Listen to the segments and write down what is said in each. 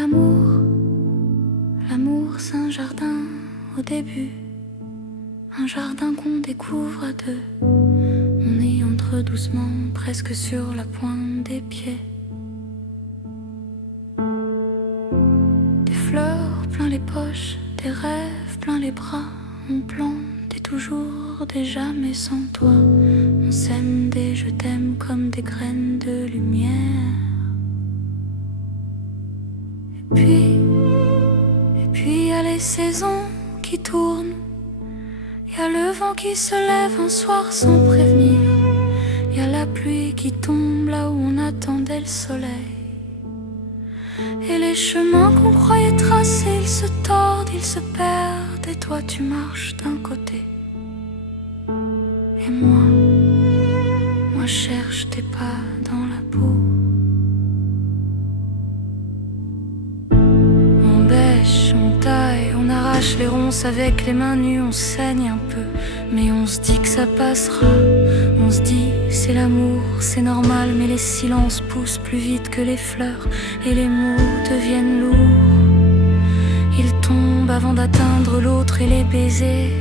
L'amour, l'amour c'est un jardin au début, un jardin qu'on découvre à deux. On y entre doucement, presque sur la pointe des pieds. Des fleurs plein les poches, des rêves plein les bras. On plante des toujours, des jamais sans toi. On sème des je t'aime comme des graines de lumière. Et puis y a les saisons qui tournent. Y a le vent qui se lève un soir sans prévenir. Y a la pluie qui tombe là où on attendait le soleil. Et les chemins qu'on croyait tracés, ils se tordent, ils se perdent. Et toi tu marches d'un côté. Et moi je cherche tes pas dans la boue. On bêche, on taille, on arrache les ronces avec les mains nues. On saigne un peu, mais on se dit que ça passera. On se dit c'est l'amour, c'est normal. Mais les silences poussent plus vite que les fleurs. Et les mots deviennent lourds. Ils tombent avant d'atteindre l'autre. Et les baisers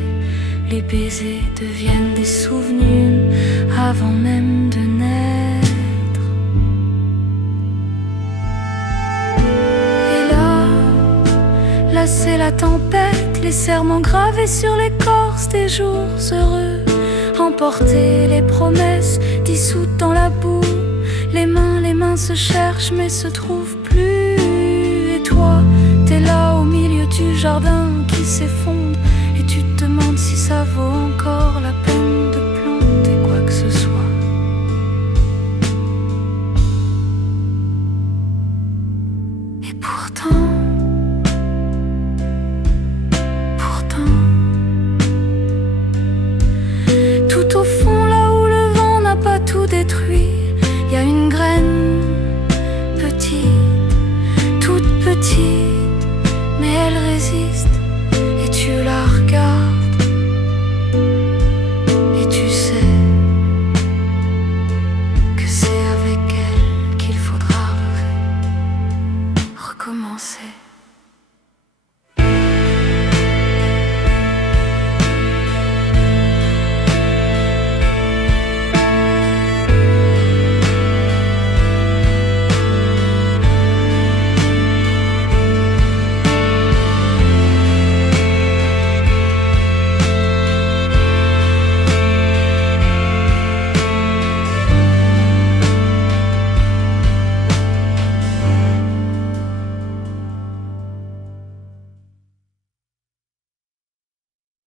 deviennent des souvenirs avant même de naître. Et là c'est la tempête. Les serments gravés sur l'écorce des jours heureux. Emporter les promesses dissoutes dans la boue. Les mains se cherchent mais se trouvent plus. Et toi, t'es là au milieu du jardin qui s'effondre. Et tu te demandes si ça vaut encore la peine de planter quoi que ce soit. Et pourtant tout au fond, là où le vent n'a pas tout détruit, y a une graine petite, toute petite, mais elle résiste. Et tu la regardes, et tu sais que c'est avec elle qu'il faudra recommencer.